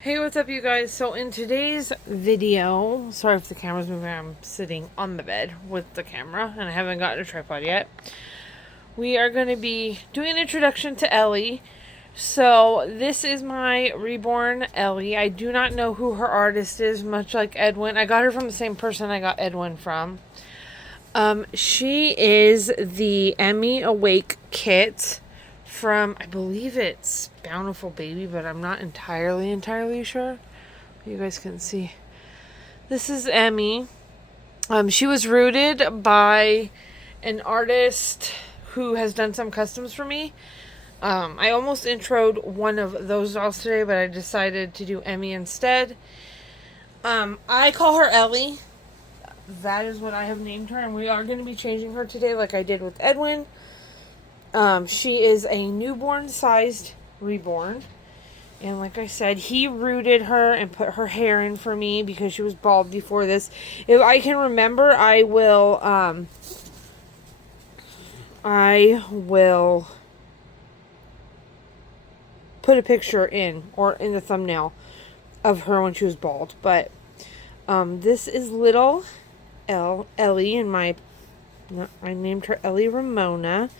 Hey, what's up, you guys? So in today's video, sorry if the camera's moving, I'm sitting on the bed with the camera and I haven't gotten a tripod yet. We are going to be doing an introduction to Ellie. So this is my Reborn Ellie. I do not know who her artist is, much like Edwin. I got her from the same person I got Edwin from. She is the Emmy Awake kit from, I believe it's Bountiful Baby, but I'm not entirely sure. You guys can see. This is Emmy. She was rooted by an artist who has done some customs for me. I almost introed one of those dolls today, but I decided to do Emmy instead. I call her Ellie. That is what I have named her, and we are going to be changing her today like I did with Edwin. She is a newborn sized reborn. And like I said, he rooted her and put her hair in for me because she was bald before this. If I can remember, I will put a picture in the thumbnail of her when she was bald. But this is little Ellie, and I named her Ellie Ramona.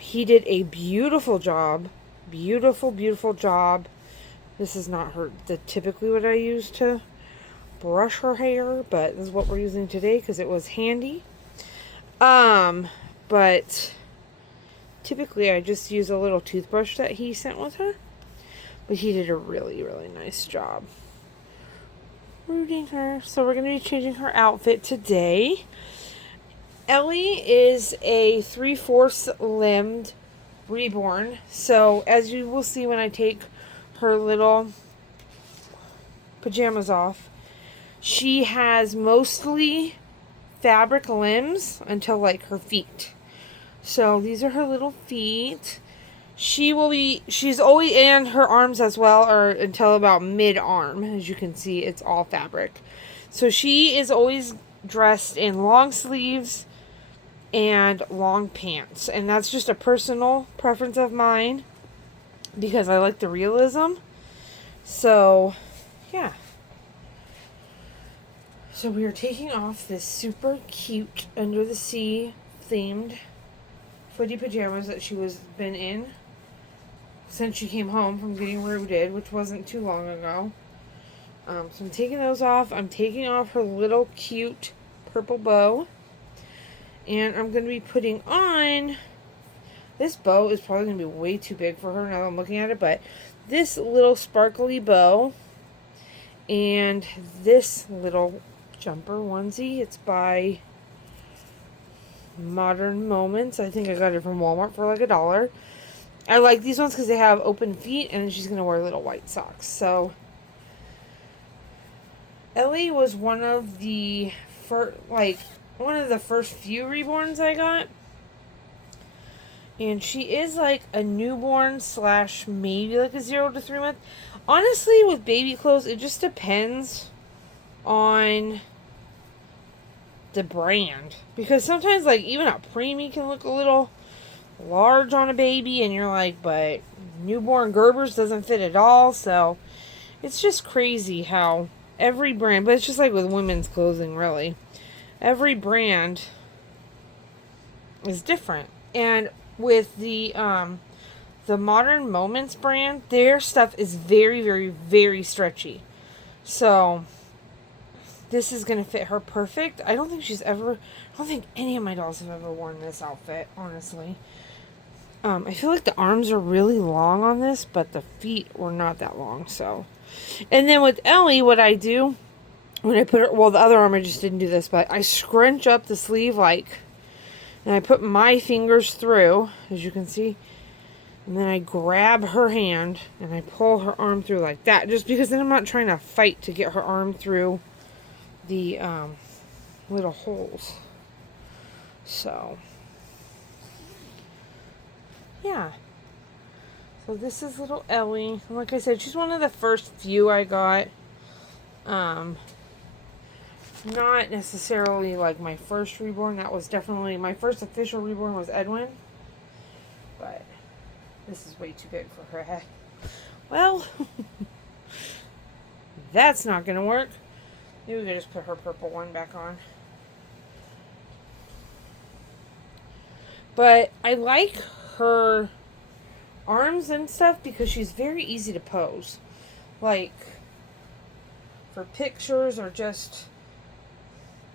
He did a beautiful job. Beautiful job. This is not typically what I use to brush her hair, but this is what we're using today because it was handy. But typically I just use a little toothbrush that he sent with her. But he did a really nice job rooting her. So we're going to be changing her outfit today. Ellie is a 3/4 limbed reborn. So as you will see when I take her little pajamas off, she has mostly fabric limbs until like her feet. So these are her little feet. She's always, and her arms as well are until about mid-arm. As you can see, it's all fabric. So she is always dressed in long sleeves and long pants. And that's just a personal preference of mine because I like the realism. So, yeah. So we are taking off this super cute Under the Sea themed footy pajamas that she was been in since she came home from getting rooted, which wasn't too long ago. So I'm taking those off. I'm taking off her little cute purple bow. And I'm going to be putting on, this bow is probably going to be way too big for her now that I'm looking at it, but this little sparkly bow and this little jumper onesie. It's by Modern Moments. I think I got it from Walmart for like $1. I like these ones because they have open feet, and she's going to wear little white socks. So Ellie was one of the first few reborns I got. And she is like a newborn / maybe like a 0 to 3 month. Honestly, with baby clothes, it just depends on the brand. Because sometimes like even a preemie can look a little large on a baby, and you're like, but newborn Gerbers doesn't fit at all. So it's just crazy how every brand, but it's just like with women's clothing, really. Every brand is different. And with the Modern Moments brand, their stuff is very stretchy. So this is going to fit her perfect. I don't think any of my dolls have ever worn this outfit, honestly. I feel like the arms are really long on this, but the feet were not that long, so. And then with Ellie, what I do when I put her, well, the other arm I just didn't do this, but I scrunch up the sleeve and I put my fingers through, as you can see, and then I grab her hand and I pull her arm through like that, just because then I'm not trying to fight to get her arm through the little holes. So, yeah. So this is little Ellie. And like I said, she's one of the first few I got. Not necessarily like my first reborn. That was definitely my first official reborn was Edwin. But this is way too big for her head. Well, that's not going to work. Maybe we could just put her purple one back on. But I like her arms and stuff because she's very easy to pose. Like, for pictures or just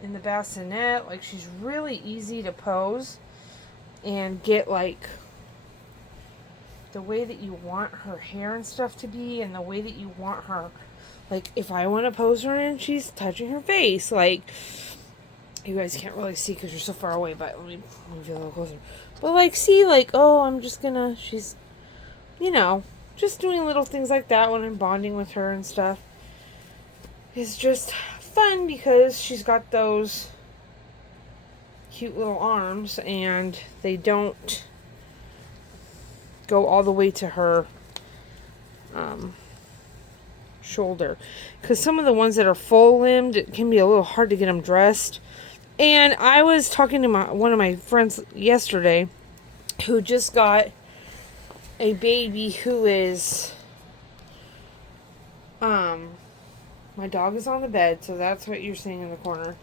in the bassinet, like, she's really easy to pose and get, like, the way that you want her hair and stuff to be and the way that you want her, like, if I want to pose her and she's touching her face, like, you guys can't really see because you're so far away, but let me move you a little closer. But, like, see, like, oh, I'm just gonna, she's, you know, just doing little things like that when I'm bonding with her and stuff. It's just fun because she's got those cute little arms and they don't go all the way to her shoulder. Because some of the ones that are full limbed, it can be a little hard to get them dressed. And I was talking to one of my friends yesterday who just got a baby who is, my dog is on the bed, so that's what you're seeing in the corner.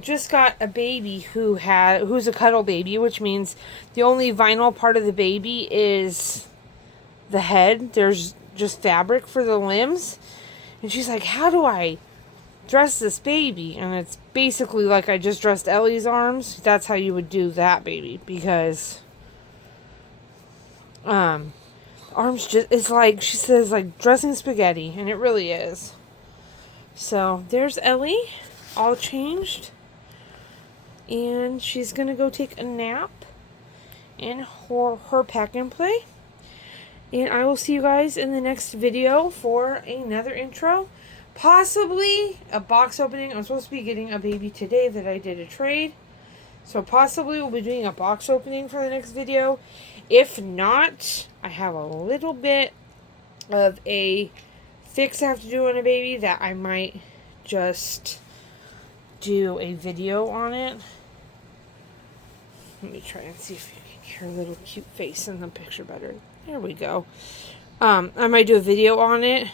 Just got a baby who's a cuddle baby, which means the only vinyl part of the baby is the head. There's just fabric for the limbs. And she's like, how do I dress this baby? And it's basically like I just dressed Ellie's arms. That's how you would do that baby, because arms just, it's like, she says, like dressing spaghetti, and it really is. So there's Ellie, all changed, and she's gonna go take a nap in her pack and play. And I will see you guys in the next video for another intro. Possibly a box opening. I'm supposed to be getting a baby today that I did a trade. So possibly we'll be doing a box opening for the next video. If not, I have a little bit of a fix I have to do on a baby that I might just do a video on it. Let me try and see if you can hear her little cute face in the picture better. There we go. I might do a video on it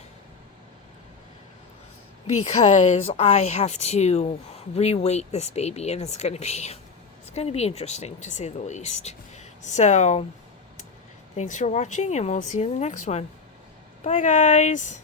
because I have to re-weight this baby, and it's gonna be interesting to say the least. So thanks for watching, and we'll see you in the next one. Bye, guys.